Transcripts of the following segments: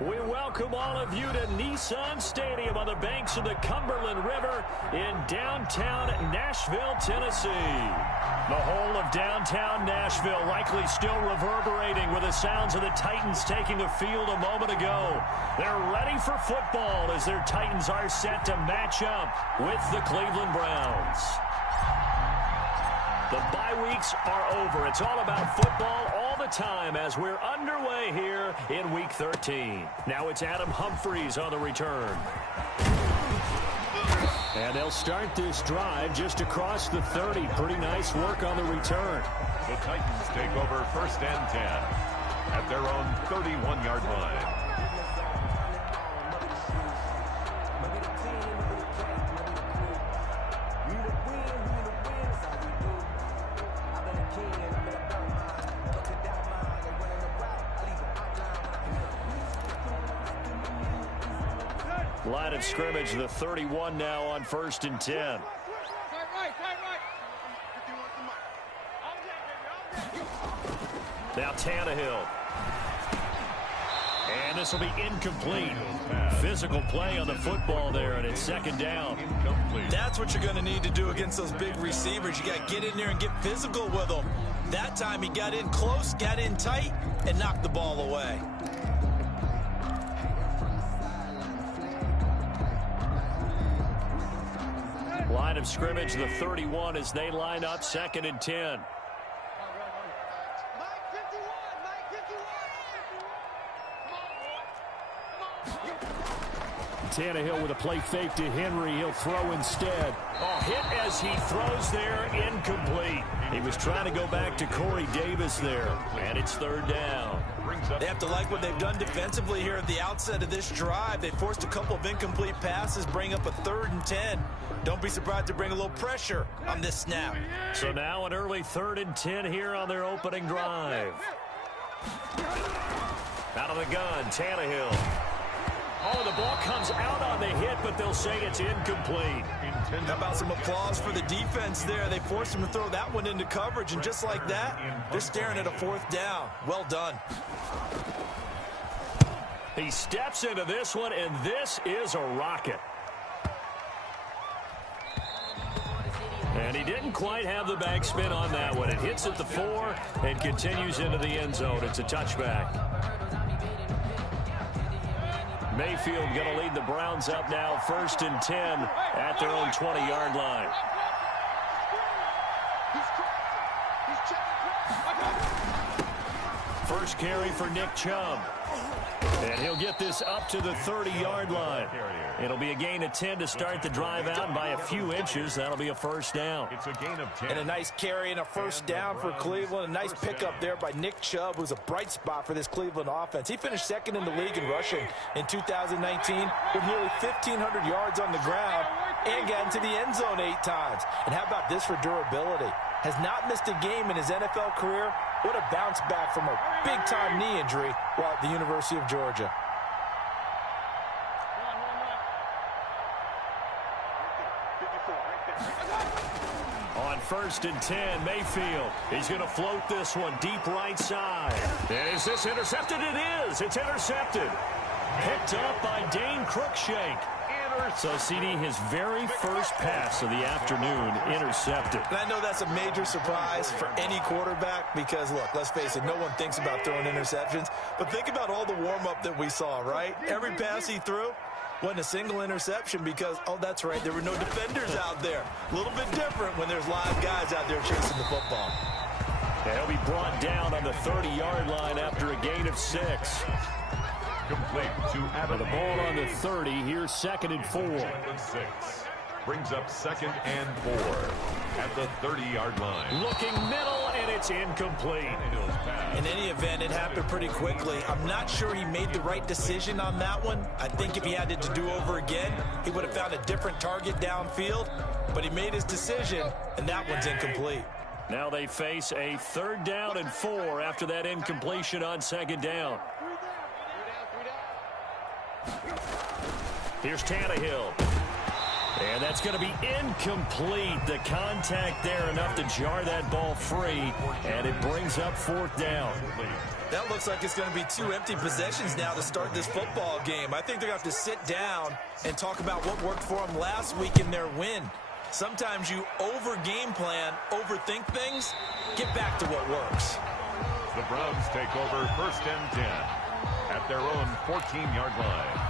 We welcome all of you to Nissan Stadium on the banks of the Cumberland River in downtown Nashville, Tennessee. The whole of downtown Nashville likely still reverberating with the sounds of the Titans taking the field a moment ago. They're ready for football as their Titans are set to match up with the Cleveland Browns. The bye weeks are over. It's all about football all the time as we're underway here in Week 13. Now it's Adam Humphries on the return. And they'll start this drive just across the 30. Pretty nice work on the return. The Titans take over 1st and 10 at their own 31-yard line. Line of scrimmage, the 31 now on 1st and 10. Now Tannehill. And this will be incomplete. Physical play on the football there, and it's 2nd down. That's what you're going to need to do against those big receivers. You got to get in there and get physical with them. That time he got in close, got in tight, and knocked the ball away. Line of scrimmage, the 31 as they line up 2nd and 10. Tannehill with a play fake to Henry. He'll throw instead. Oh, hit as he throws there, incomplete. He was trying to go back to Corey Davis there, and it's 3rd down. They have to like what they've done defensively here at the outset of this drive. They forced a couple of incomplete passes, bring up a 3rd and 10. Don't be surprised to bring a little pressure on this snap. So now an early 3rd and 10 here on their opening drive. Out of the gun, Tannehill. Oh, the ball comes out on the hit, but they'll say it's incomplete. How about some applause for the defense there? They forced him to throw that one into coverage, and just like that, they're staring at a 4th down. Well done. He steps into this one, and this is a rocket. And he didn't quite have the backspin on that one. It hits at the 4 and continues into the end zone. It's a touchback. Mayfield going to lead the Browns up now, 1st and 10 at their own 20-yard line. First carry for Nick Chubb. And he'll get this up to the 30-yard line. It'll be a gain of 10 to start the drive out, and by a few inches, that'll be a 1st down. It's a gain of 10. And a nice carry and a 1st down for Cleveland. A nice pickup there by Nick Chubb, who's a bright spot for this Cleveland offense. He finished 2nd in the league in rushing in 2019 with nearly 1,500 yards on the ground and got into the end zone 8 times. And how about this for durability? Has not missed a game in his NFL career. What a bounce back from a big-time knee injury while at the University of Georgia. On 1st and 10, Mayfield. He's going to float this one deep right side. And is this intercepted? It is. It's intercepted. Picked up by Dane Cruikshank. So, CD, his very first pass of the afternoon intercepted. And I know that's a major surprise for any quarterback because, look, let's face it, no one thinks about throwing interceptions. But think about all the warm-up that we saw, right? Every pass he threw wasn't a single interception because, oh, that's right, there were no defenders out there. A little bit different when there's live guys out there chasing the football. Yeah, he'll be brought down on the 30-yard line after a gain of 6. Complete to Adam. The ball on the 30. Here's 2nd and 4. 6. Brings up 2nd and 4 at the 30-yard line. Looking middle, and it's incomplete. In any event, it happened pretty quickly. I'm not sure he made the right decision on that one. I think if he had it to do over again, he would have found a different target downfield. But he made his decision, and that one's incomplete. Now they face a 3rd down and 4 after that incompletion on 2nd down. Here's Tannehill. And that's going to be incomplete. The contact there enough to jar that ball free, and it brings up 4th down. That looks like it's going to be 2 empty possessions now to start this football game. I think they're going to have to sit down and talk about what worked for them last week in their win. Sometimes you over-game plan, overthink things, get back to what works. The Browns take over 1st and 10 at their own 14-yard line.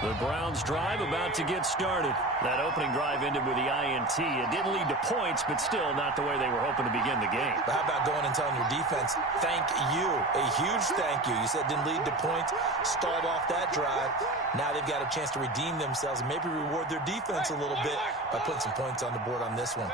The Browns drive about to get started. That opening drive ended with the INT. It didn't lead to points, but still not the way they were hoping to begin the game. But how about going and telling your defense, thank you, a huge thank you. You said it didn't lead to points, stalled off that drive. Now they've got a chance to redeem themselves and maybe reward their defense a little bit by putting some points on the board on this one.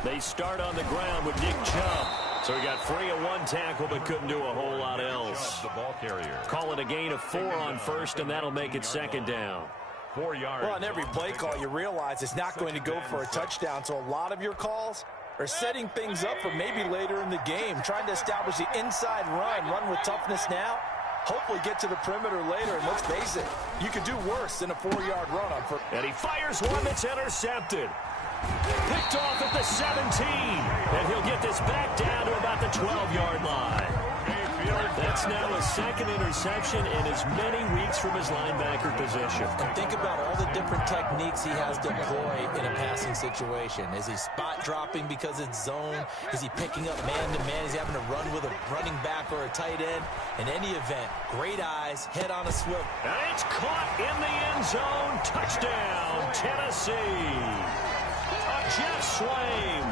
They start on the ground with Nick Chubb. So he got free of 1 tackle, but couldn't do a whole lot else. The ball carrier. Call it a gain of 4 on 1st, and that'll make it 2nd down. 4 yards. Well, on every play call, you realize it's not going to go for a touchdown. So a lot of your calls are setting things up for maybe later in the game, trying to establish the inside run with toughness now. Hopefully get to the perimeter later, and let's face it, you could do worse than a 4-yard run on first. And he fires one that's intercepted. Picked off at the 17. And he'll get this back down to about the 12-yard line. That's now a 2nd interception in as many weeks from his linebacker position. And think about all the different techniques he has to employ in a passing situation. Is he spot dropping because it's zone? Is he picking up man-to-man? Is he having to run with a running back or a tight end? In any event, great eyes, head on a swivel. And it's caught in the end zone. Touchdown, Tennessee. Jeff Swaim,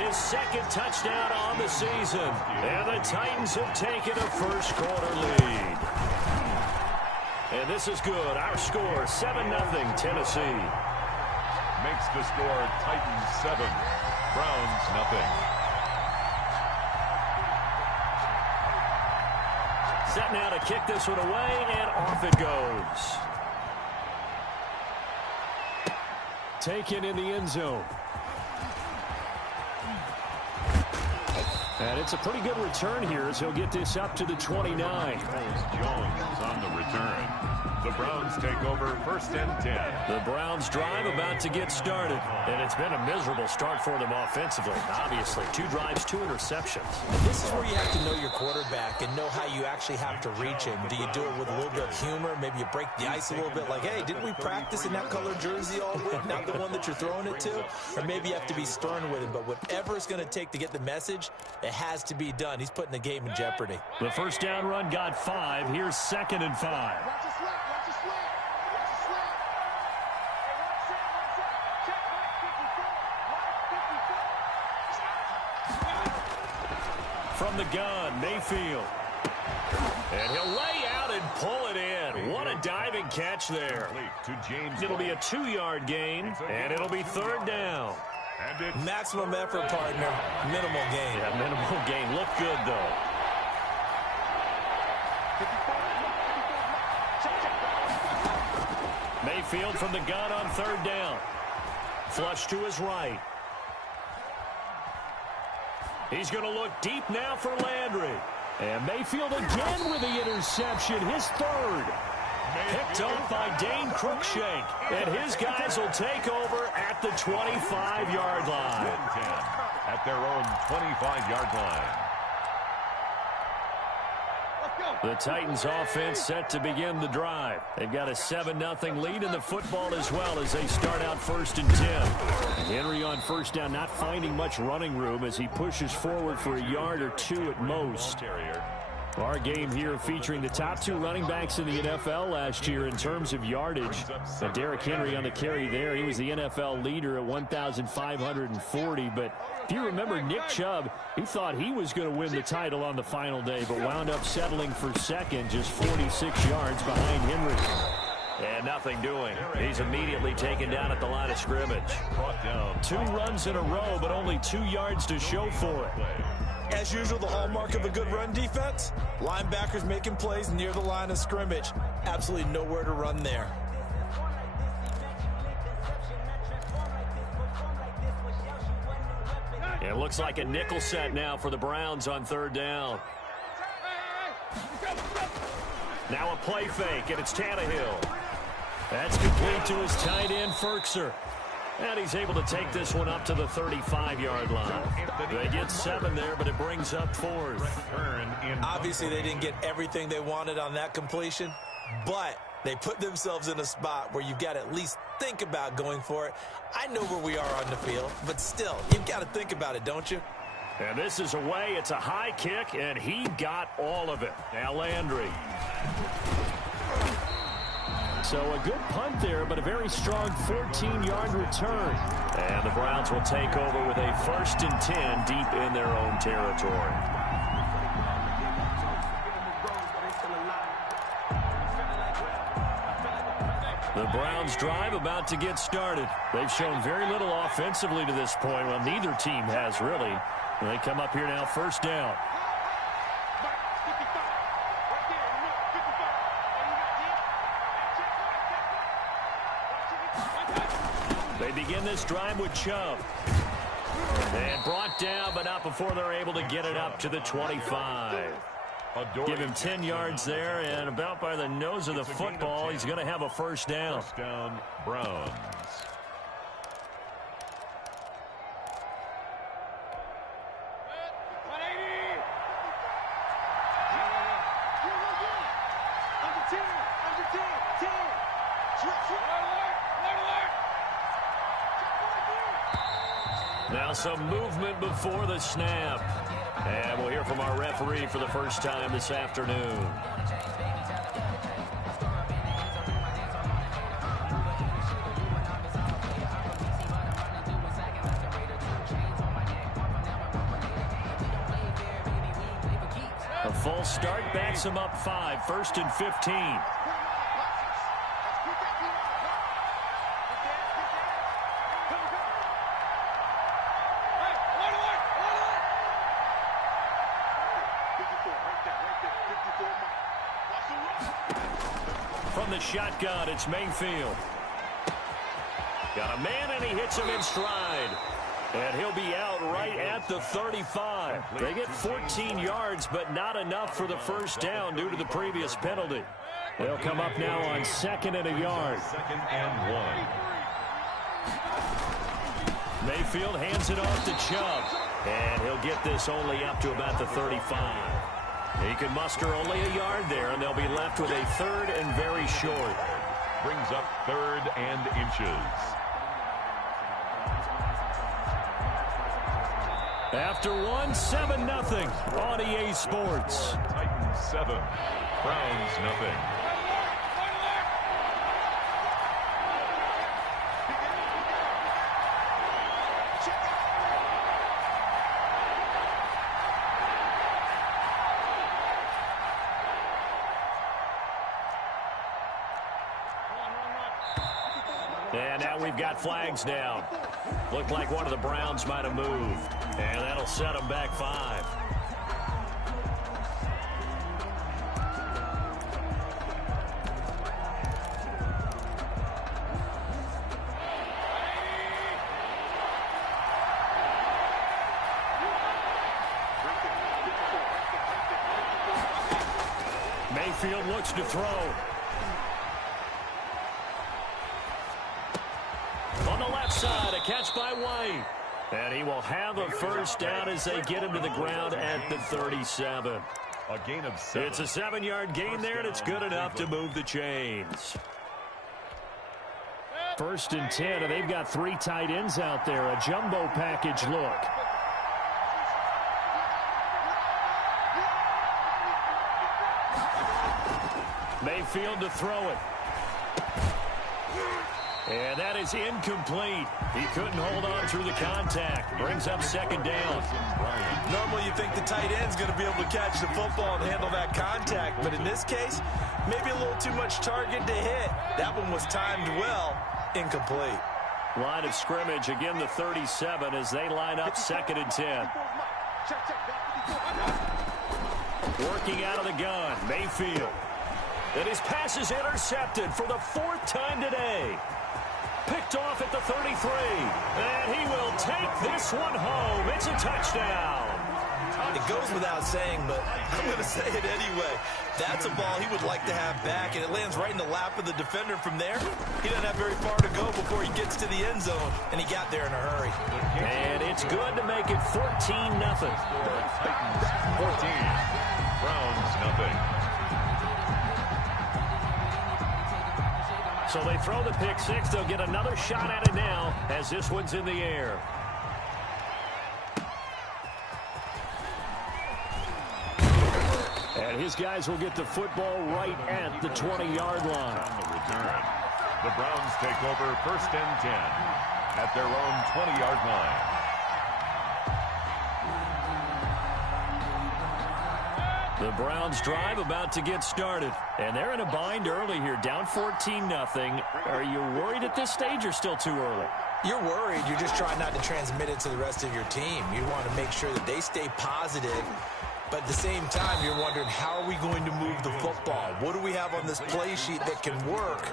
his 2nd touchdown on the season. And the Titans have taken a first-quarter lead. And this is good. Our score, 7-0 Tennessee. Makes the score Titans 7, Browns 0. Set now to kick this one away, and off it goes. Taken in the end zone. And it's a pretty good return here as he'll get this up to the 29. Jones on the return. The Browns take over 1st and 10. The Browns drive about to get started. And it's been a miserable start for them offensively. Obviously, 2 drives, 2 interceptions. This is where you have to know your quarterback and know how you actually have to reach him. Do you do it with a little bit of humor? Maybe you break the ice a little bit like, hey, didn't we practice in that color jersey all week? Not the one that you're throwing it to? Or maybe you have to be stern with him. But whatever it's going to take to get the message, it has to be done. He's putting the game in jeopardy. The first down run got 5. Here's 2nd and 5. From the gun, Mayfield. And he'll lay out and pull it in. What a diving catch there. It'll be a 2-yard gain, and it'll be 3rd down. Maximum effort, partner. Minimal gain. Yeah, minimal gain. Look good, though. Mayfield from the gun on 3rd down. Flush to his right. He's going to look deep now for Landry. And Mayfield again with the interception, his 3rd. Picked off by Dane Cruikshank. And his guys will take over at the 25-yard line. At their own 25-yard line. The Titans offense set to begin the drive. They've got a 7-0 lead in the football as well as they start out 1st and 10. Henry on 1st down, not finding much running room as he pushes forward for a yard or 2 at most. Our game here featuring the top 2 running backs in the NFL last year in terms of yardage. And Derrick Henry on the carry there. He was the NFL leader at 1,540. But if you remember Nick Chubb, he thought he was going to win the title on the final day, but wound up settling for 2nd, just 46 yards behind Henry. And nothing doing. He's immediately taken down at the line of scrimmage. 2 runs in a row, but only 2 yards to show for it. As usual, the hallmark of a good run defense, linebackers making plays near the line of scrimmage. Absolutely nowhere to run there. It looks like a nickel set now for the Browns on 3rd down. Now a play fake, and it's Tannehill. That's complete to his tight end, Firkser. And he's able to take this one up to the 35-yard line. They get 7 there, but it brings up 4th. Obviously, they didn't get everything they wanted on that completion, but they put themselves in a spot where you've got to at least think about going for it. I know where we are on the field, but still, you've got to think about it, don't you? And this is away. It's a high kick, and he got all of it. Now Landry. So a good punt there, but a very strong 14-yard return. And the Browns will take over with a 1st and 10 deep in their own territory. The Browns drive about to get started. They've shown very little offensively to this point. Well, neither team has really. They come up here now, 1st down. They begin this drive with Chubb. And brought down, but not before they're able to get it up to the 25. Give him 10 yards there, and about by the nose of the football, he's going to have a 1st down. 1st down, Browns. Now some movement before the snap. And we'll hear from our referee for the first time this afternoon. A full start backs him up 5, 1st and 15. From the shotgun, it's Mayfield. Got a man, and he hits him in stride. And he'll be out right at the 35. They get 14 yards, but not enough for the 1st down due to the previous penalty. They'll come up now on 2nd and a yard. 2nd and 1. Mayfield hands it off to Chubb. And he'll get this only up to about the 35. He can muster only a yard there, and they'll be left with a 3rd and very short. Brings up 3rd and inches. After 7-0 on EA Sports. Titans 7, Browns nothing. And now we've got flags down. Looked like one of the Browns might have moved. And that'll set them back 5. Mayfield looks to throw. On the left side, a catch by White. And he will have a 1st down as they get him to the ground at the 37. A gain of 7. It's a 7-yard gain there, and it's good enough to move the chains. 1st and 10, and they've got 3 tight ends out there. A jumbo package look. Mayfield to throw it. And that is incomplete. He couldn't hold on through the contact. Brings up 2nd down. Normally you think the tight end's going to be able to catch the football and handle that contact, but in this case, maybe a little too much target to hit. That one was timed well. Incomplete. Line of scrimmage, again the 37 as they line up 2nd and 10. Working out of the gun, Mayfield. And his pass is intercepted for the 4th time today. Picked off at the 33. And he will take this one home. It's a touchdown. It goes without saying, but I'm going to say it anyway. That's a ball he would like to have back, and it lands right in the lap of the defender from there. He doesn't have very far to go before he gets to the end zone, and he got there in a hurry. And it's good to make it 14-0. Titans 14, Browns nothing. So they throw the pick six. They'll get another shot at it now as this one's in the air. And his guys will get the football right at the 20-yard line. On the return, the Browns take over 1st and 10 at their own 20-yard line. The Browns drive about to get started, and they're in a bind early here, down 14-0. Are you worried at this stage or still too early? You're worried. You're just trying not to transmit it to the rest of your team. You want to make sure that they stay positive, but at the same time, you're wondering, how are we going to move the football? What do we have on this play sheet that can work?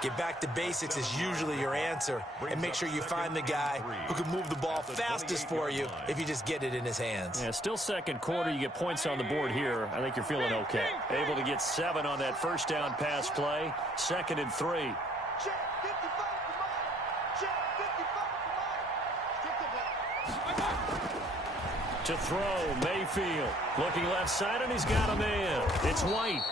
Get back to basics is usually your answer, and make sure you find the guy who can move the ball fastest for you if you just get it in his hands. Yeah, still second quarter. You get points on the board here. I think you're feeling okay. Able to get 7 on that first down pass play. 2nd and 3. To throw, Mayfield. Looking left side, and he's got a man. It's White.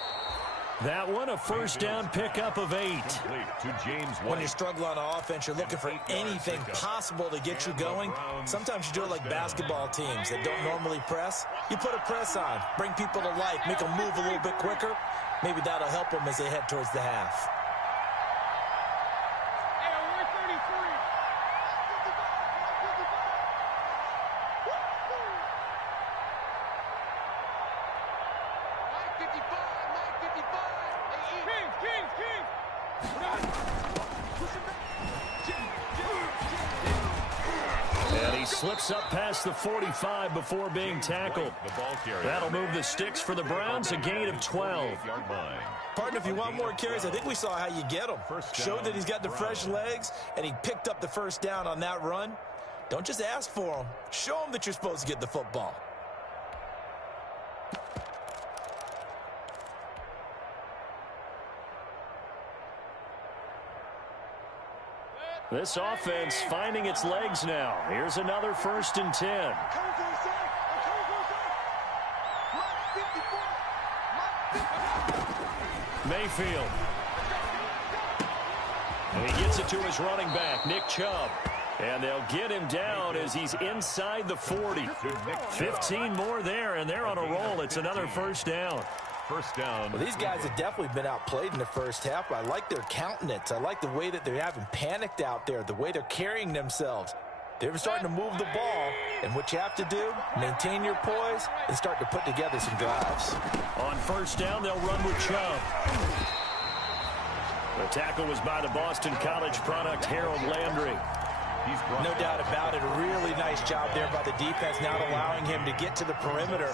That one, a first down pickup of 8. To James White. When you struggle on offense, you're looking for anything possible to get you going. Sometimes you do it like basketball teams that don't normally press. You put a press on, bring people to life, make them move a little bit quicker. Maybe that'll help them as they head towards the half. Slips up past the 45 before being tackled. That'll move the sticks for the Browns, a gain of 12. Partner, if you want more carries, I think we saw how you get them. Showed that he's got the fresh legs, and he picked up the first down on that run. Don't just ask for them. Show them that you're supposed to get the football. This offense finding its legs now. Here's another 1st and 10. Mayfield. And he gets it to his running back, Nick Chubb. And they'll get him down as he's inside the 40. 15 more there, and they're on a roll. It's another first down. First down. Well, these guys have definitely been outplayed in the first half, but I like their countenance. I like the way that they haven't panicked out there, the way they're carrying themselves. They're starting to move the ball, and what you have to do, maintain your poise and start to put together some drives. On first down, they'll run with Chubb. The tackle was by the Boston College product, Harold Landry. No doubt about it. A really nice job there by the defense, not allowing him to get to the perimeter.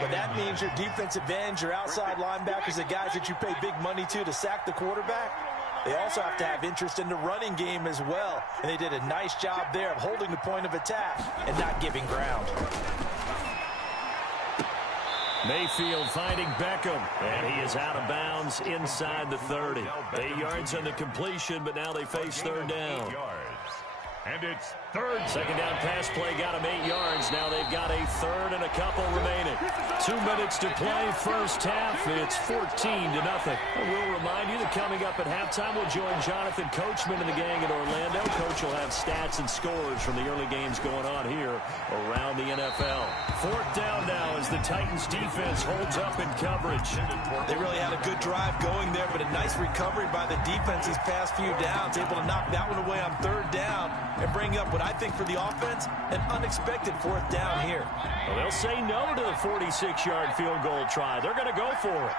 But that means your defensive ends, your outside linebackers, the guys that you pay big money to sack the quarterback, they also have to have interest in the running game as well. And they did a nice job there of holding the point of attack and not giving ground. Mayfield finding Beckham, and he is out of bounds inside the 30. 8 yards on the completion, but now they face 3rd down. And it's 3rd. Second down pass play got him 8 yards. Now they've got a 3rd and a couple remaining. 2 minutes to play, first half. It's 14-0. We'll remind you that coming up at halftime, we'll join Jonathan Coachman and the gang in Orlando. Coach will have stats and scores from the early games going on here around the NFL. 4th down now as the Titans defense holds up in coverage. They really had a good drive going there, but a nice recovery by the defense these past few downs, able to knock that one away on 3rd down and bring up what I think for the offense, an unexpected 4th down here. Well, they'll say no to the 46-yard field goal try. They're going to go for it.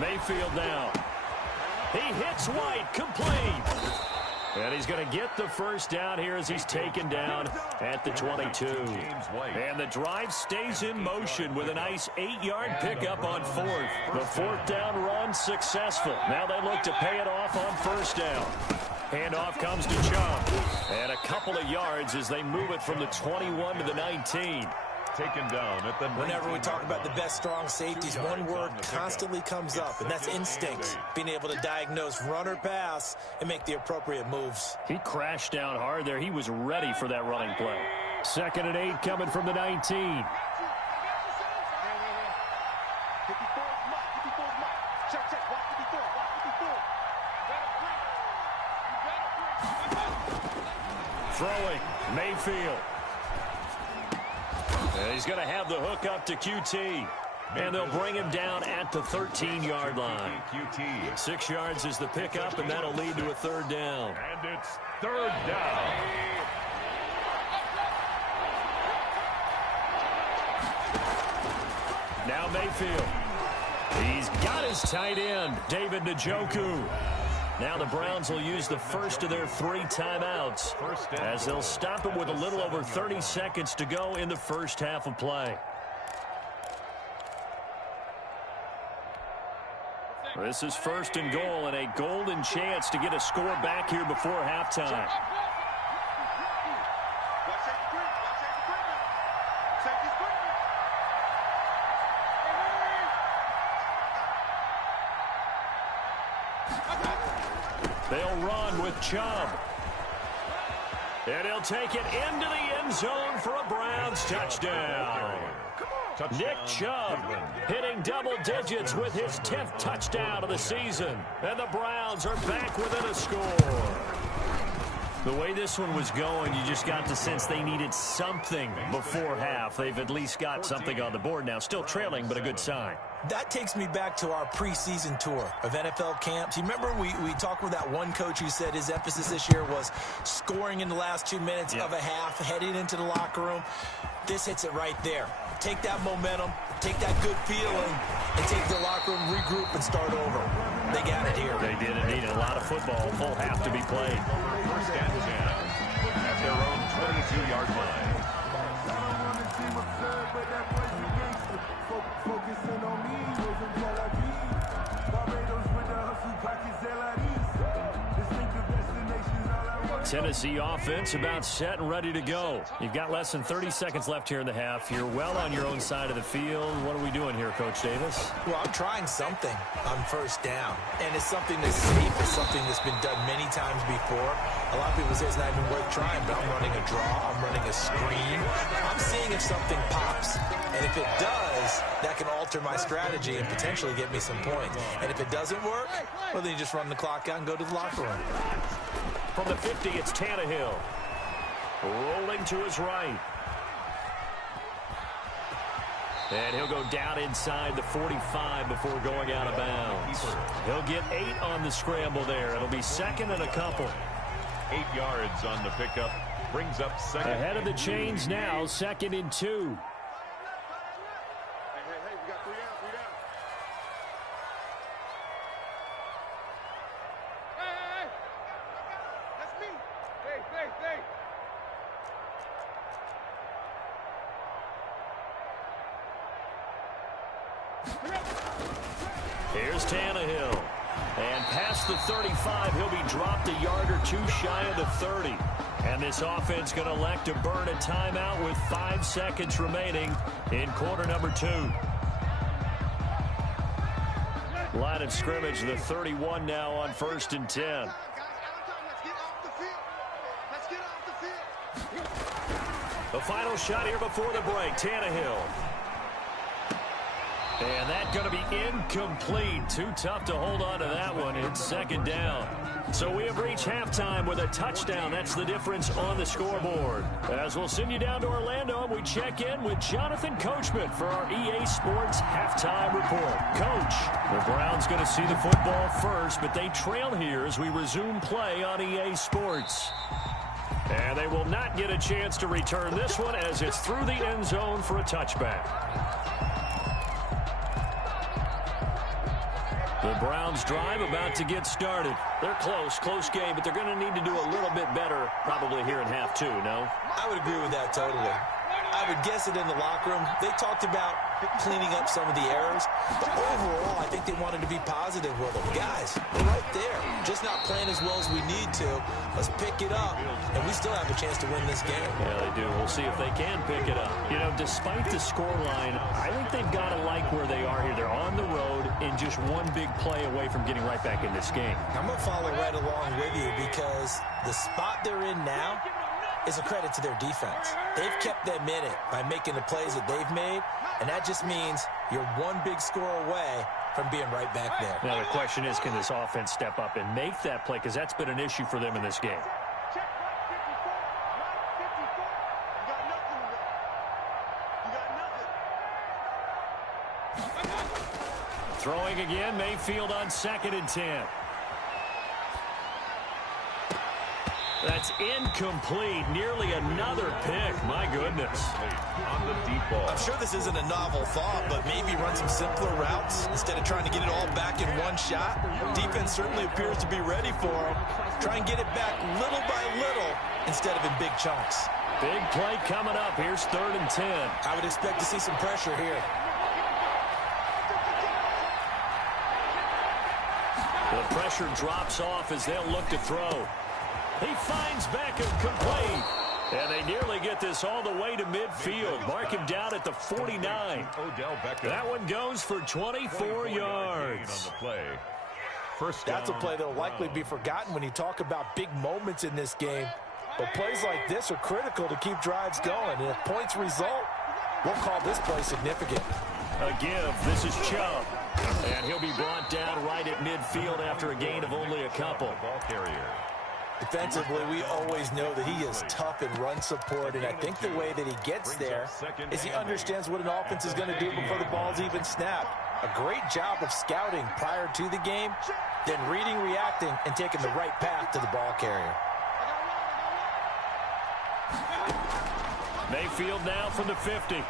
Mayfield now. He hits White, complete. And he's going to get the first down here as he's taken down at the 22. And the drive stays in motion with a nice 8-yard pickup on 4th. The 4th down run successful. Now they look to pay it off on first down. Handoff comes to Chubb. And a a couple of yards as they move it from the 21 to the 19. Taken down at the 19. Whenever we talk about the best strong safeties, one word constantly comes up, and that's instinct. Being able to diagnose run or pass and make the appropriate moves. He crashed down hard there. He was ready for that running play. 2nd and 8 coming from the 19. Throwing, Mayfield. And he's going to have the hook up to QT. And they'll bring him down at the 13-yard line. 6 yards is the pickup, and that'll lead to a 3rd down. And it's 3rd down. Now Mayfield. He's got his tight end, David Njoku. Now the Browns will use the first of their 3 timeouts as they'll stop him with a little over 30 seconds to go in the first half of play. This is 1st and goal and a golden chance to get a score back here before halftime. They'll run with Chubb. And he'll take it into the end zone for a Browns touchdown. Nick Chubb hitting double digits with his 10th touchdown of the season. And the Browns are back within a score. The way this one was going, you just got the sense they needed something before half. They've at least got something on the board now. Still trailing, but a good sign. That takes me back to our preseason tour of NFL camps. You remember we talked with that one coach who said his emphasis this year was scoring in the last 2 minutes of a half, heading into the locker room. This hits it right there. Take that momentum, take that good feeling, and take the locker room, regroup, and start over. They got it here. They did indeed. A lot of football, full half to be played. 1st and 10 at their own 22-yard line. Tennessee offense about set and ready to go. You've got less than 30 seconds left here in the half. You're well on your own side of the field. What are we doing here, Coach Davis? Well, I'm trying something on 1st down, and it's something that's safe. It's something that's been done many times before. A lot of people say it's not even worth trying, but I'm running a draw. I'm running a screen. I'm seeing if something pops, and if it does, that can alter my strategy and potentially get me some points. And if it doesn't work, well, then you just run the clock out and go to the locker room. From the 50, it's Tannehill. Rolling to his right. And he'll go down inside the 45 before going out of bounds. He'll get 8 on the scramble there. It'll be 2nd and a couple. 8 yards on the pickup. Brings up 2nd. Ahead of the chains now, 2nd and 2. Here's Tannehill. And past the 35, he'll be dropped a yard or 2 shy of the 30. And this offense going to elect to burn a timeout with 5 seconds remaining in quarter number 2. Line of scrimmage, the 31 now on 1st and 10. The final shot here before the break, Tannehill. And that's going to be incomplete. Too tough to hold on to that one. It's 2nd down. So we have reached halftime with a touchdown. That's the difference on the scoreboard. As we'll send you down to Orlando, and we check in with Jonathan Coachman for our EA Sports Halftime Report. Coach, the Browns going to see the football first, but they trail here as we resume play on EA Sports. And they will not get a chance to return this one as it's through the end zone for a touchback. The Browns drive about to get started. They're close game, but they're going to need to do a little bit better probably here in half 2, no? I would agree with that totally. I would guess it in the locker room. They talked about cleaning up some of the errors, but overall, I think they wanted to be positive with them. Guys, we're right there. Just not playing as well as we need to. Let's pick it up, and we still have a chance to win this game. Yeah, they do. We'll see if they can pick it up. You know, despite the scoreline, I think they've got to like where they are here. They're on the road and just one big play away from getting right back in this game. I'm going to follow right along with you because the spot they're in now is a credit to their defense. They've kept them in it by making the plays that they've made, and that just means you're one big score away from being right back there. Now, the question is, can this offense step up and make that play? Because that's been an issue for them in this game. Throwing again, Mayfield on 2nd and 10. That's incomplete. Nearly another pick. My goodness. On the deep ball. I'm sure this isn't a novel thought, but maybe run some simpler routes instead of trying to get it all back in one shot. Defense certainly appears to be ready for him. Try and get it back little by little instead of in big chunks. Big play coming up. Here's 3rd and 10. I would expect to see some pressure here. The pressure drops off as they'll look to throw. He finds Beckham complete. And they nearly get this all the way to midfield. Mark him down at the 49. Odell Beckham. That one goes for 24 yards. On the play. First down. That's a play that will likely be forgotten when you talk about big moments in this game. But plays like this are critical to keep drives going. And if points result, we'll call this play significant. A give. This is Chubb. And he'll be brought down right at midfield after a gain of only a couple. Ball carrier. Defensively, we always know that he is tough in run support, and I think the way that he gets there is he understands what an offense is going to do before the ball's even snapped. A great job of scouting prior to the game, then reading, reacting, and taking the right path to the ball carrier. Mayfield now from the 50.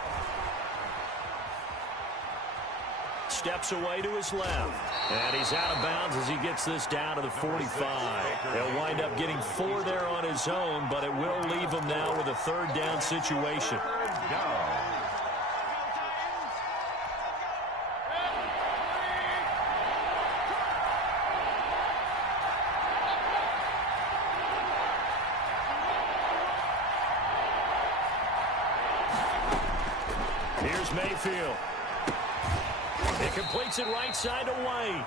Steps away to his left. And he's out of bounds as he gets this down to the 45. He'll wind up getting 4 there on his own, but it will leave him now with a 3rd down situation. Here's Mayfield. He completes it right side to White.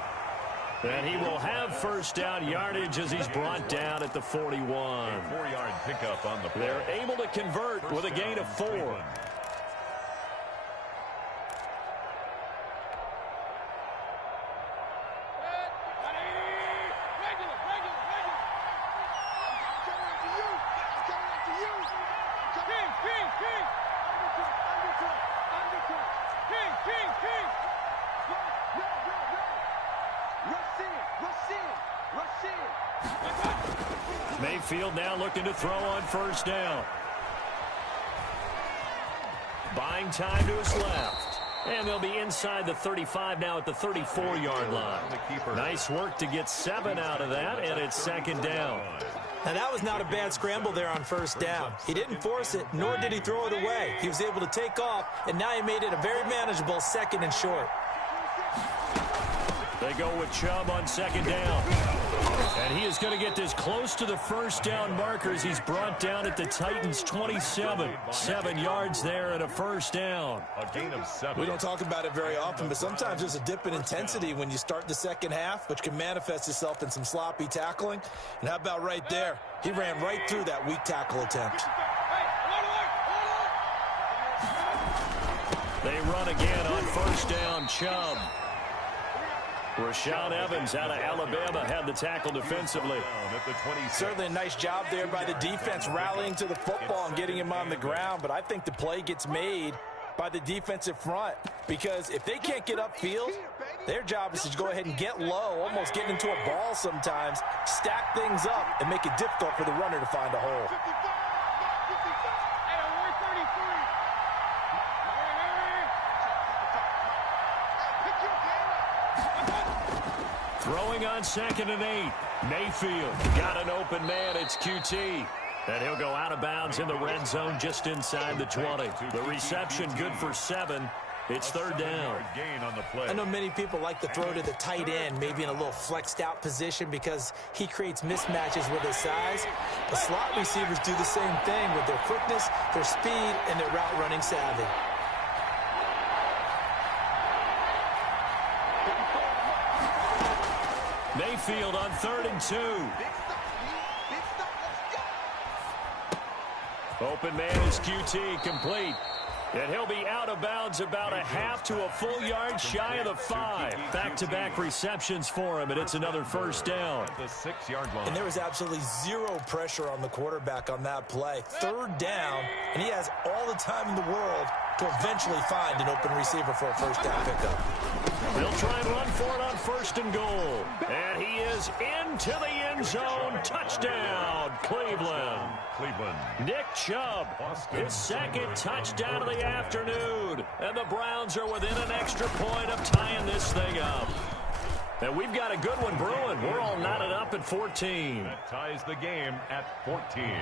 And he will have 1st down yardage as he's brought down at the 41. A 4-yard pickup on the play. They're able to convert with a gain of 4. Mayfield now looking to throw on 1st down. Buying time to his left. And they'll be inside the 35 now at the 34-yard line. Nice work to get 7 out of that, and it's 2nd down. Now, that was not a bad scramble there on 1st down. He didn't force it, nor did he throw it away. He was able to take off, and now he made it a very manageable 2nd and short. They go with Chubb on 2nd down. And he is going to get this close to the 1st down marker as he's brought down at the Titans' 27. 7 yards there and a 1st down. A gain of 7. We don't talk about it very often, but sometimes there's a dip in intensity when you start the 2nd half, which can manifest itself in some sloppy tackling. And how about right there? He ran right through that weak tackle attempt. They run again on 1st down. Chubb. Rashaan Evans out of Alabama had the tackle defensively. Certainly a nice job there by the defense rallying to the football and getting him on the ground, but I think the play gets made by the defensive front because if they can't get upfield, their job is to go ahead and get low, almost get into a ball sometimes, stack things up, and make it difficult for the runner to find a hole. Throwing on 2nd and 8. Mayfield got an open man. It's QT. And he'll go out of bounds in the red zone just inside the 20. The reception good for 7. It's third down. Gain on the play. I know many people like to throw to the tight end, maybe in a little flexed out position because he creates mismatches with his size. The slot receivers do the same thing with their quickness, their speed, and their route running savvy. Mayfield on 3rd and 2. Open man is QT, complete. And he'll be out of bounds about a half to a full yard shy of the 5. Back-to-back receptions for him, and it's another first down. At the 6-yard line. And there was absolutely zero pressure on the quarterback on that play. Third down, and he has all the time in the world to eventually find an open receiver for a first down pickup. They'll try and run for it on 1st and goal. And he is into the end zone. Touchdown, Cleveland. Nick Chubb, his 2nd touchdown of the afternoon. And the Browns are within an extra point of tying this thing up. And we've got a good one brewing. We're all knotted up at 14. That ties the game at 14.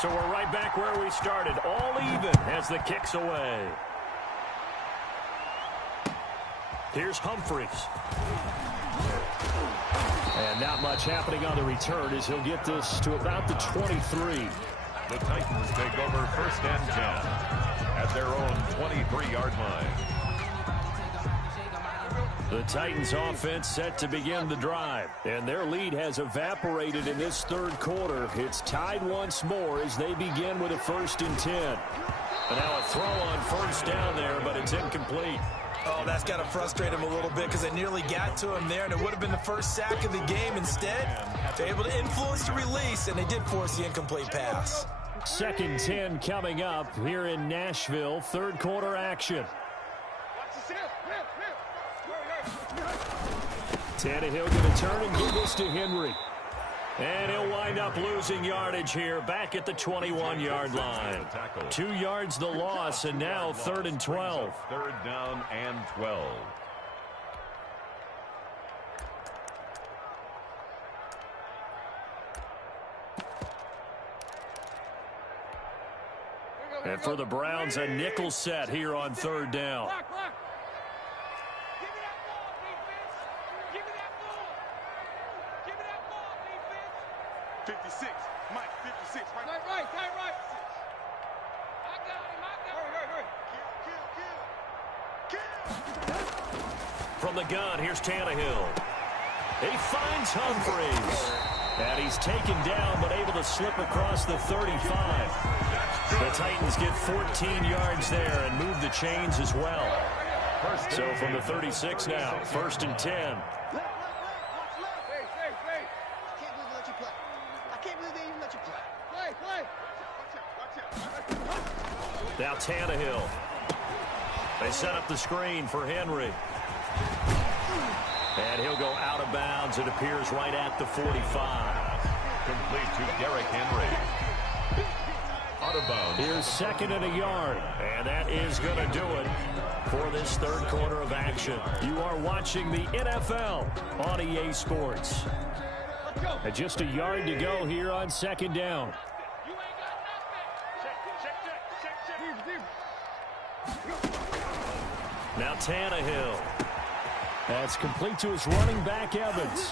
So we're right back where we started, all even as the kick's away. Here's Humphries. And not much happening on the return as he'll get this to about the 23. The Titans take over 1st and 10 at their own 23-yard line. The Titans offense set to begin the drive, and their lead has evaporated in this 3rd quarter. It's tied once more as they begin with a 1st and 10. And now a throw on 1st down there, but it's incomplete. Oh, that's got to frustrate him a little bit because they nearly got to him there, and it would have been the first sack of the game. Instead, they're able to influence the release, and they did force the incomplete pass. 2nd 10 coming up here in Nashville. 3rd quarter action. Tannehill going to turn and give this to Henry. And he'll wind up losing yardage here back at the 21-yard line. 2 yards the loss, and now 3rd and 12. 3rd down and 12. And for the Browns, a nickel set here on 3rd down. 56, Mike, 56, right. I got him. From the gun, here's Tannehill. He finds Humphries. And he's taken down, but able to slip across the 35. The Titans get 14 yards there and move the chains as well. So from the 36 now, 1st and 10. Now Tannehill. They set up the screen for Henry. And he'll go out of bounds. It appears right at the 45. Complete to Derrick Henry. Out of bounds. Here's 2nd and a yard. And that is going to do it for this 3rd quarter of action. You are watching the NFL on EA Sports. And just a yard to go here on 2nd down. Now Tannehill. That's complete to his running back, Evans.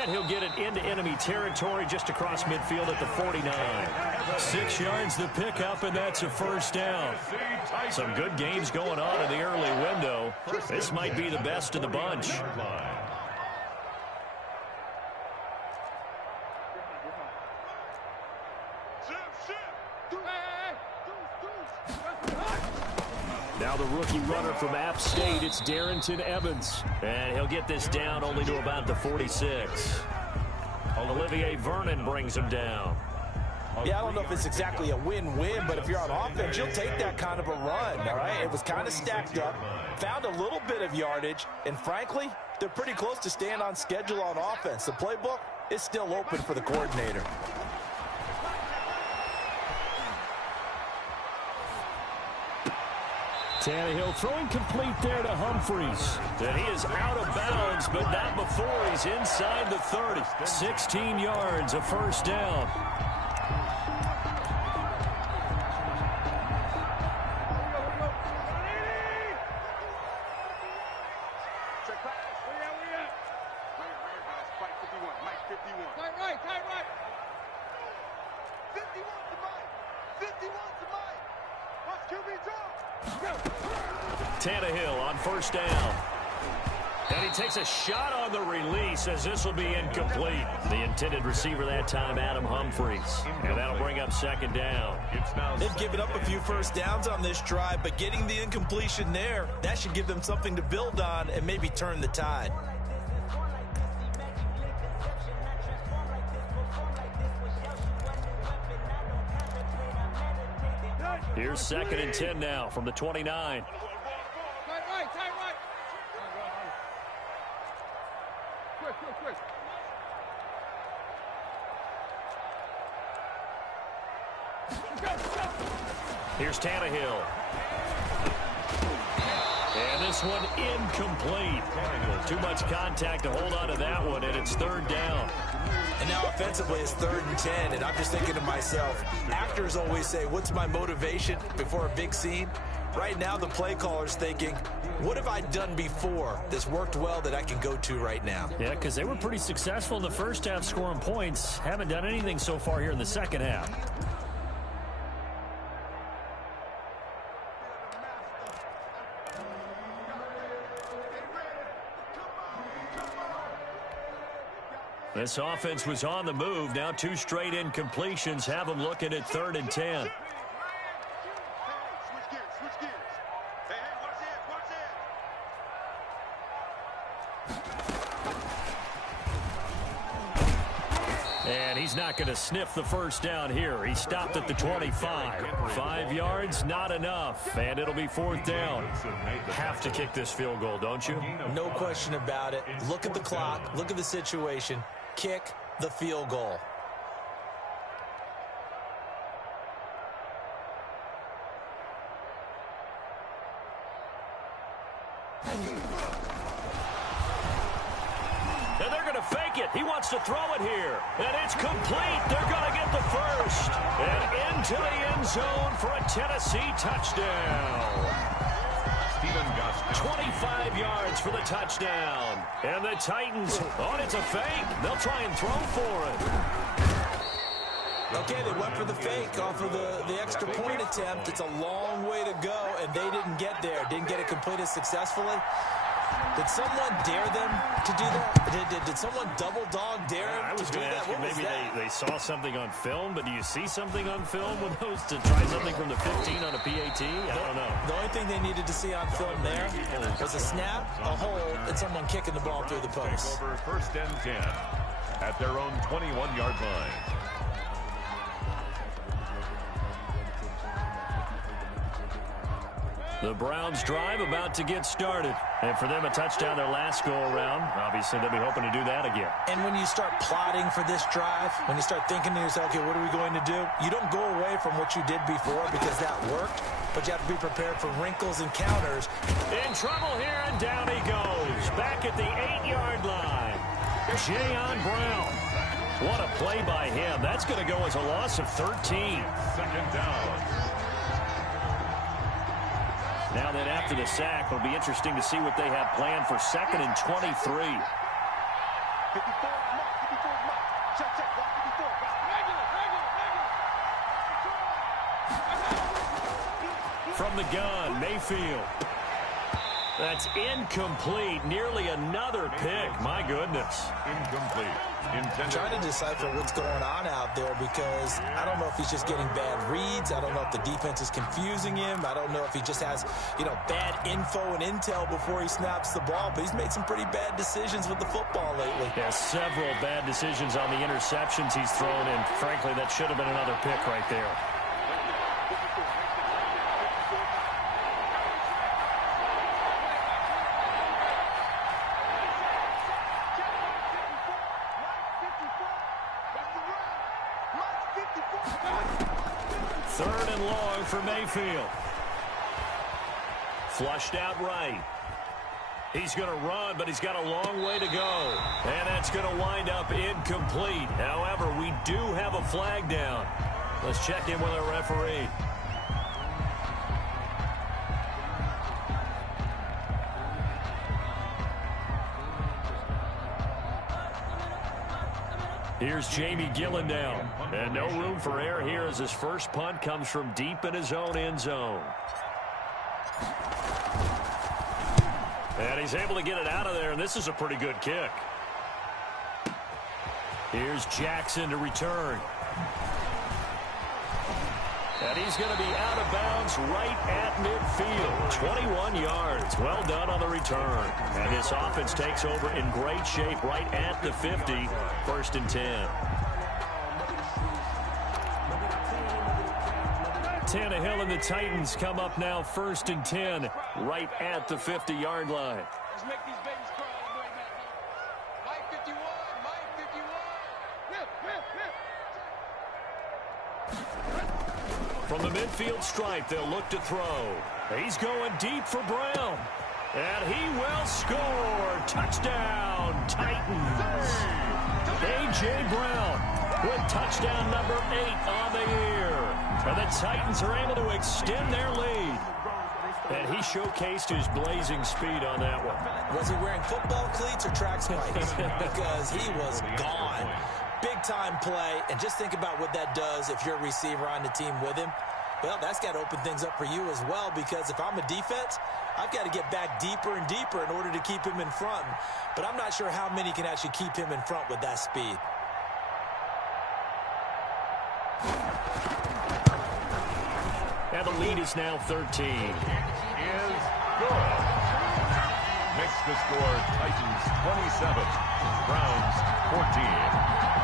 And he'll get it into enemy territory just across midfield at the 49. 6 yards the pickup, and that's a 1st down. Some good games going on in the early window. This might be the best of the bunch. Now the rookie runner from App State, it's Darrynton Evans. And he'll get this down only to about the 46. Olivier Vernon brings him down. Yeah, I don't know if it's exactly a win-win, but if you're on offense, you'll take that kind of a run, all right? It was kind of stacked up, found a little bit of yardage, and frankly, they're pretty close to staying on schedule on offense. The playbook is still open for the coordinator. Tannehill throwing complete there to Humphries. And he is out of bounds, but not before he's inside the 30. 16 yards, a first down. Tannehill on first down. And he takes a shot on the release as this will be incomplete. The intended receiver that time, Adam Humphries. And that'll bring up second down. They've given up a few first downs on this drive, but getting the incompletion there, that should give them something to build on and maybe turn the tide. Here's 2nd and 10 now from the 29. Here's Tannehill. And this one incomplete. Too much contact to hold on to that one, and it's 3rd down. And now offensively it's 3rd and 10, and I'm just thinking to myself, actors always say, what's my motivation before a big scene? Right now the play caller's thinking, what have I done before that's worked well that I can go to right now? Yeah, because they were pretty successful in the first half scoring points. Haven't done anything so far here in the second half. This offense was on the move. Now 2 straight incompletions have them looking at 3rd and 10. And he's not going to sniff the first down here. He stopped at the 25. 5 yards, not enough. And it'll be 4th down. Have to kick this field goal, don't you? No question about it. Look at the clock. Look at the situation. Kick the field goal. And they're going to fake it. He wants to throw it here. And it's complete. They're going to get the first. And into the end zone for a Tennessee touchdown. 25 yards for the touchdown. And the Titans, it's a fake. They'll try and throw for it. Okay, they went for the fake off of the extra point attempt. It's a long way to go, and they didn't get there. Didn't get it completed successfully. Did someone dare them to do that? Did someone double dog dare them to do that? What was that? Maybe they saw something on film, but do you see something on film with those to try something from the 15 on a PAT? I don't know. The only thing they needed to see on film there was a snap, a hold, and someone kicking the ball through the post. Over 1st and 10 at their own 21-yard line. The Browns drive about to get started. And for them, a touchdown their last go-around. Obviously, they'll be hoping to do that again. And when you start plotting for this drive, when you start thinking to yourself, okay, what are we going to do? You don't go away from what you did before because that worked, but you have to be prepared for wrinkles and counters. In trouble here, and down he goes. Back at the 8-yard line. Jayon Brown. What a play by him. That's going to go as a loss of 13. 2nd down. Now then, after the sack, it'll be interesting to see what they have planned for 2nd and 23. From the gun, Mayfield. That's incomplete. Nearly another pick. My goodness. Incomplete. I'm trying to decipher what's going on out there because I don't know if he's just getting bad reads. I don't know if the defense is confusing him. I don't know if he just has, bad info and intel before he snaps the ball. But he's made some pretty bad decisions with the football lately. Yeah, several bad decisions on the interceptions he's thrown, and frankly, that should have been another pick right there. Third and long for Mayfield. Flushed out right. He's going to run, but he's got a long way to go. And that's going to wind up incomplete. However, we do have a flag down. Let's check in with our referee. Here's Jamie Gillen down. And no room for error here as his first punt comes from deep in his own end zone. And he's able to get it out of there, and this is a pretty good kick. Here's Jackson to return. And he's going to be out of bounds right at midfield. 21 yards. Well done on the return. And this offense takes over in great shape right at the 50. 1st and 10. Tannehill and the Titans come up now 1st and 10 right at the 50-yard line. Let's make these babies cry right now. Mike 51, Mike 51. From the midfield stripe, they'll look to throw. He's going deep for Brown. And he will score. Touchdown, Titans. A.J. Brown with touchdown number 8 on the year. And the Titans are able to extend their lead. And he showcased his blazing speed on that one. Was he wearing football cleats or track spikes? Because he was gone. Big-time play. And just think about what that does if you're a receiver on the team with him. Well, that's got to open things up for you as well, because if I'm a defense, I've got to get back deeper and deeper in order to keep him in front. But I'm not sure how many can actually keep him in front with that speed. And the lead is now 13. Is good. Makes the score Titans 27, Browns 14.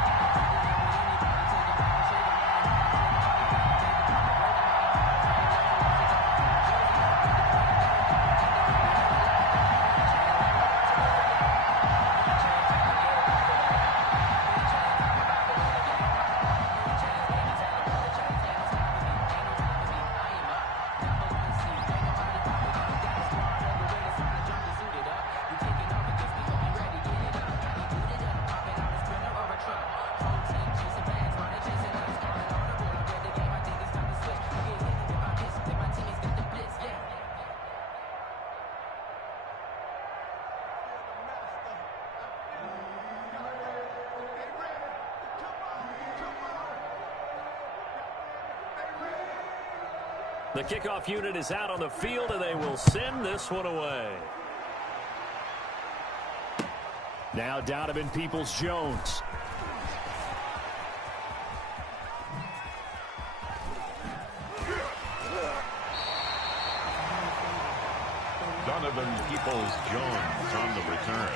The kickoff unit is out on the field, and they will send this one away. Now Donovan Peoples-Jones. Donovan Peoples-Jones on the return.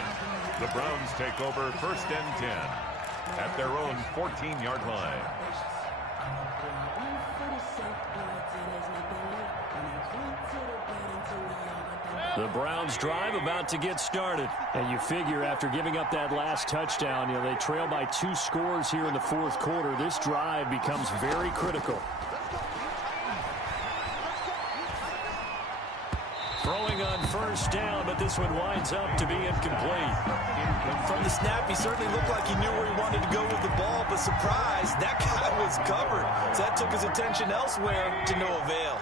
The Browns take over 1st and 10 at their own 14-yard line. The Browns drive about to get started. And you figure after giving up that last touchdown, they trail by 2 scores here in the 4th quarter. This drive becomes very critical. Throwing on 1st down, but this one winds up to be incomplete. From the snap, he certainly looked like he knew where he wanted to go with the ball, but surprise, that guy was covered. So that took his attention elsewhere to no avail.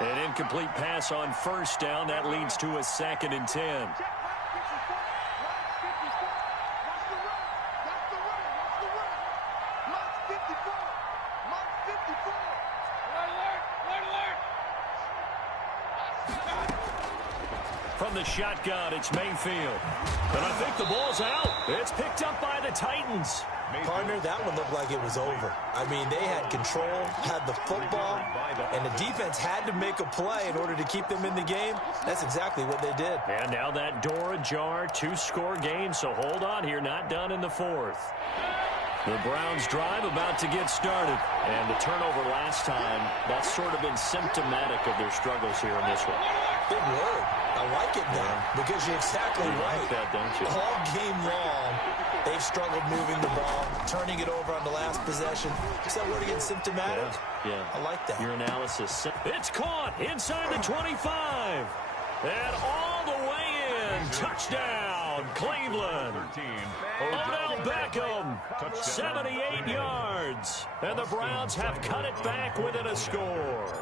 An incomplete pass on 1st down. That leads to a 2nd and 10. From the shotgun, it's Mayfield. And I think the ball's out. It's picked up by the Titans. Partner, that one looked like it was over. I mean, they had control, had the football, and the defense had to make a play in order to keep them in the game. That's exactly what they did. And now that door ajar, 2-score game, so hold on here, not done in the 4th. The Browns drive about to get started. And the turnover last time, that's sort of been symptomatic of their struggles here in this one. Big word. I like it now because you're exactly right. Like that, don't you? All game long, They've struggled moving the ball, turning it over on the last possession. Is that word again, symptomatic? Yeah. I like that. Your analysis. It's caught inside the 25. And all the way in. Touchdown, Cleveland. Odell Beckham, 78 yards. And the Browns have cut it back within a score.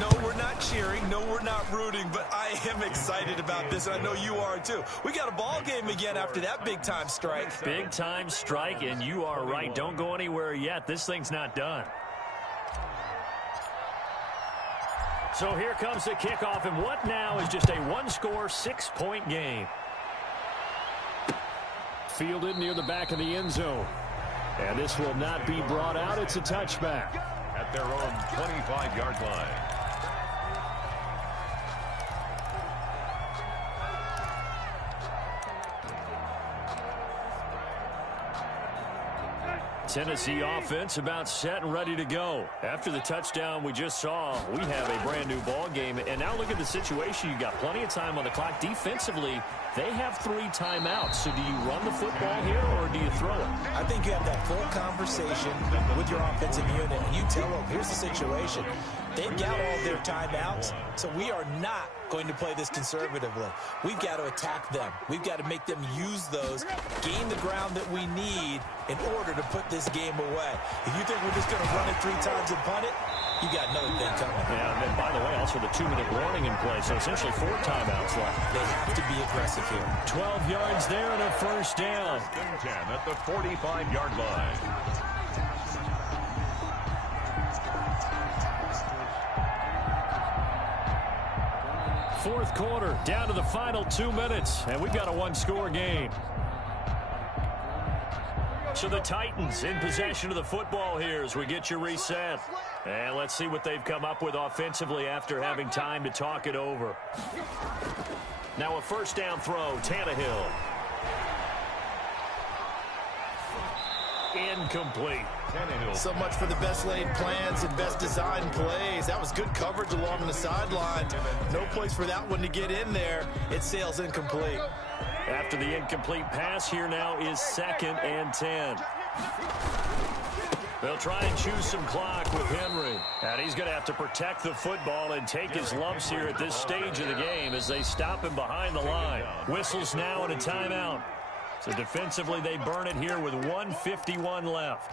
No, we're not cheering. No, we're not rooting. But I am excited about this, and I know you are too. We got a ball game again after that big-time strike. Big-time strike, and you are right. Don't go anywhere yet. This thing's not done. So here comes the kickoff, and what now is just a one-score, 6-point game. Fielded near the back of the end zone. And this will not be brought out. It's a touchback. At their own 25-yard line. Tennessee offense about set and ready to go. After the touchdown we just saw, we have a brand new ball game. And now look at the situation. You got plenty of time on the clock. Defensively, they have 3 timeouts. So do you run the football here or do you throw it? I think you have that full conversation with your offensive unit, and you tell them, here's the situation. They've got all their timeouts, so we are not going to play this conservatively. We've got to attack them. We've got to make them use those, gain the ground that we need in order to put this game away. If you think we're just going to run it 3 times and punt it, you got another thing coming. Yeah, and by the way, also the 2-minute warning in play, so essentially 4 timeouts left. They have to be aggressive here. 12 yards there and a first down. 10 at the 45-yard line. Fourth quarter, down to the final 2 minutes, and we've got a one-score game. So the Titans in possession of the football here as we get you reset. And let's see what they've come up with offensively after having time to talk it over. Now a first down throw, Tannehill. Incomplete. So much for the best laid plans and best designed plays. That was good coverage along the sideline. No place for that one to get in there. It sails incomplete. After the incomplete pass, here now is 2nd and 10. They'll try and choose some clock with Henry. And he's going to have to protect the football and take his lumps here at this stage of the game as they stop him behind the line. Whistles now and a timeout. So defensively, they burn it here with 1:51 left.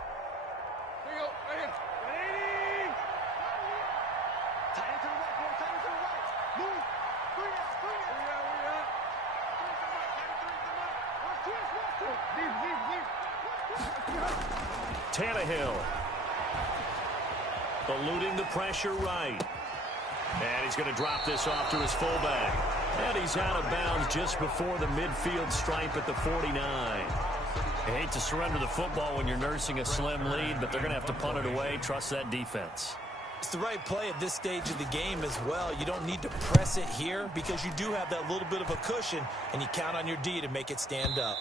Tannehill eluding the pressure right. And he's going to drop this off to his fullback. And he's out of bounds just before the midfield stripe at the 49. I hate to surrender the football when you're nursing a slim lead, but they're going to have to punt it away. Trust that defense. It's the right play at this stage of the game as well. You don't need to press it here because you do have that little bit of a cushion, and you count on your D to make it stand up.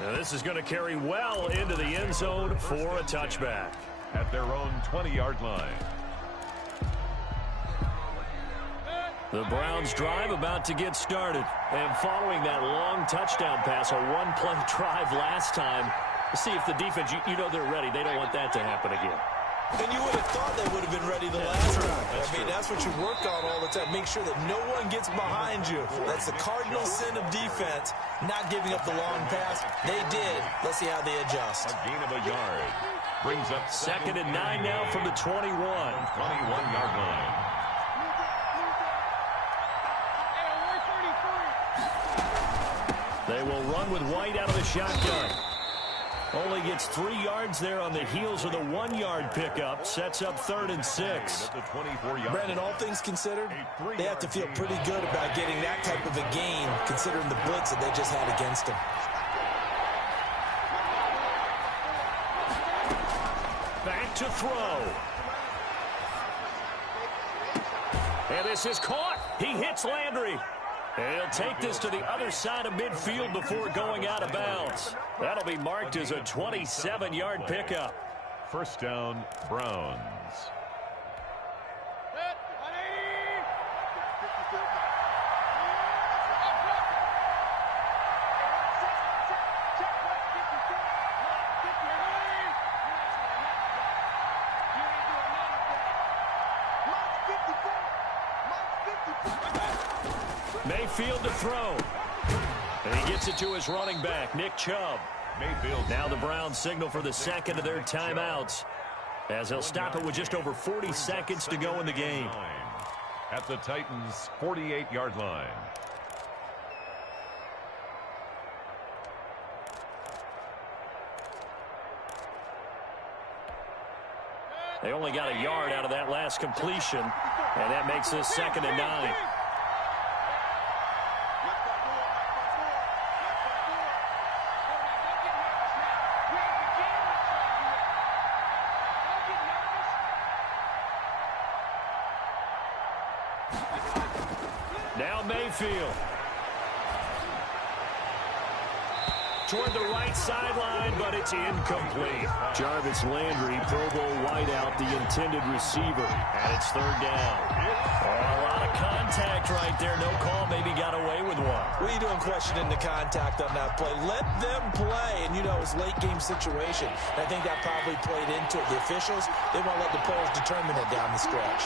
Now this is going to carry well into the end zone for a touchback. At their own 20-yard line. The Browns drive about to get started. And following that long touchdown pass, a one-play drive last time, see if the defense, you know they're ready. They don't want that to happen again. And you would have thought they would have been ready the last time. That's what you work on all the time. Make sure that no one gets behind you. That's the cardinal sin of defense, not giving up the long pass. They did. Let's see how they adjust. A gain of a yard. Brings up 2nd and 9 now from the 21. 21-yard line. They will run with White out of the shotgun. Only gets 3 yards there on the heels of the 1-yard pickup. Sets up 3rd and 6. Brandon, all things considered, they have to feel pretty good about getting that type of a gain, considering the blitz that they just had against them. Back to throw. And this is caught. He hits Landry. And he'll take this to the other side of midfield before going out of bounds. That'll be marked as a 27-yard pickup. First down, Browns. Mayfield to throw. And he gets it to his running back, Nick Chubb. Mayfield. Now the Browns signal for the second of their timeouts, as they'll stop it with just over 40 seconds to go in the game. At the Titans' 48-yard line. They only got a yard out of that last completion, and that makes this 2nd and 9. Now Mayfield. Toward the right sideline, but it's incomplete. Jarvis Landry, Pro Bowl wideout, the intended receiver, and it's 3rd down. Oh, a lot of contact right there. No call, maybe got away with one. What are you doing questioning the contact on that play? Let them play, and you know it's late game situation. And I think that probably played into it. The officials, they won't let the players determine it down the stretch.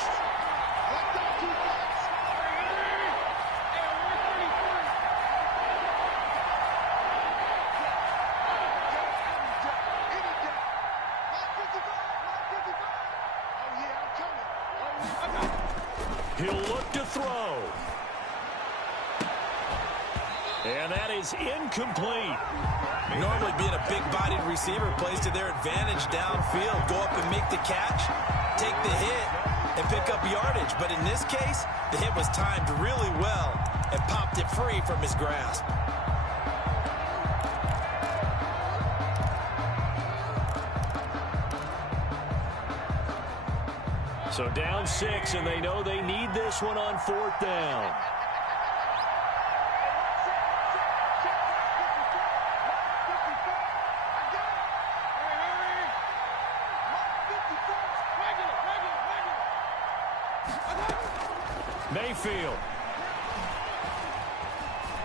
He'll look to throw. And that is incomplete. Normally being a big-bodied receiver plays to their advantage downfield. Go up and make the catch, take the hit, and pick up yardage. But in this case, the hit was timed really well and popped it free from his grasp. So down 6, and they know they need this one on 4th down. Mayfield.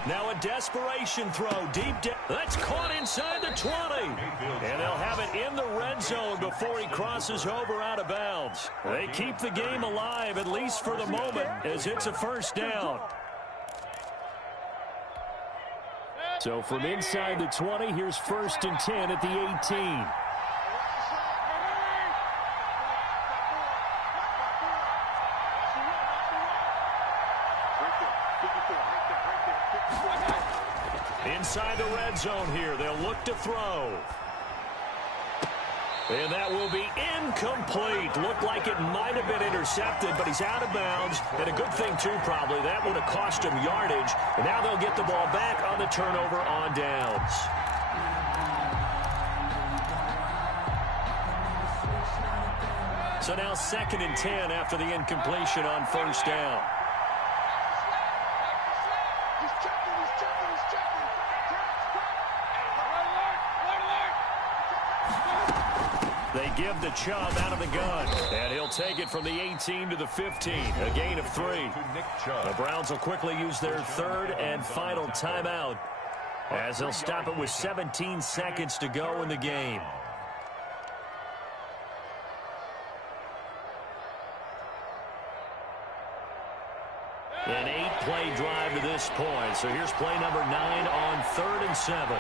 Now a desperation throw deep down. That's caught inside the 20. And they'll have it in the red zone before he crosses over out of bounds. They keep the game alive, at least for the moment, as it's a 1st down. So from inside the 20, here's 1st and 10 at the 18. Inside the red zone here, they'll look to throw. And that will be incomplete. Looked like it might have been intercepted, but he's out of bounds. And a good thing, too, probably. That would have cost him yardage. And now they'll get the ball back on the turnover on downs. So now 2nd and 10 after the incompletion on 1st down. They give the Chubb out of the gun, and he'll take it from the 18 to the 15, a gain of 3. The Browns will quickly use their 3rd and final timeout, as they'll stop it with 17 seconds to go in the game. An 8-play drive to this point, so here's play number 9 on 3rd and 7.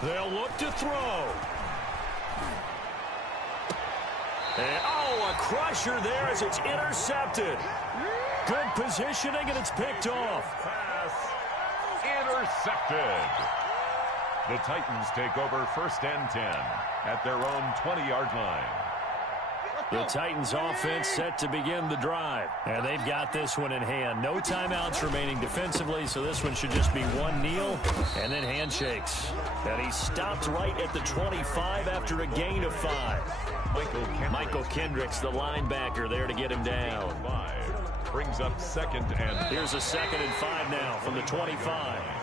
They'll look to throw. And, oh, a crusher there as it's intercepted. Good positioning, and it's picked off. Pass intercepted. The Titans take over 1st and 10 at their own 20-yard line. The Titans offense set to begin the drive. And they've got this one in hand. No timeouts remaining defensively, so this one should just be one kneel and then handshakes. And he stopped right at the 25 after a gain of 5. Michael Kendricks, the linebacker, there to get him down. Brings up 2nd and 5. Here's a 2nd and 5 now from the 25.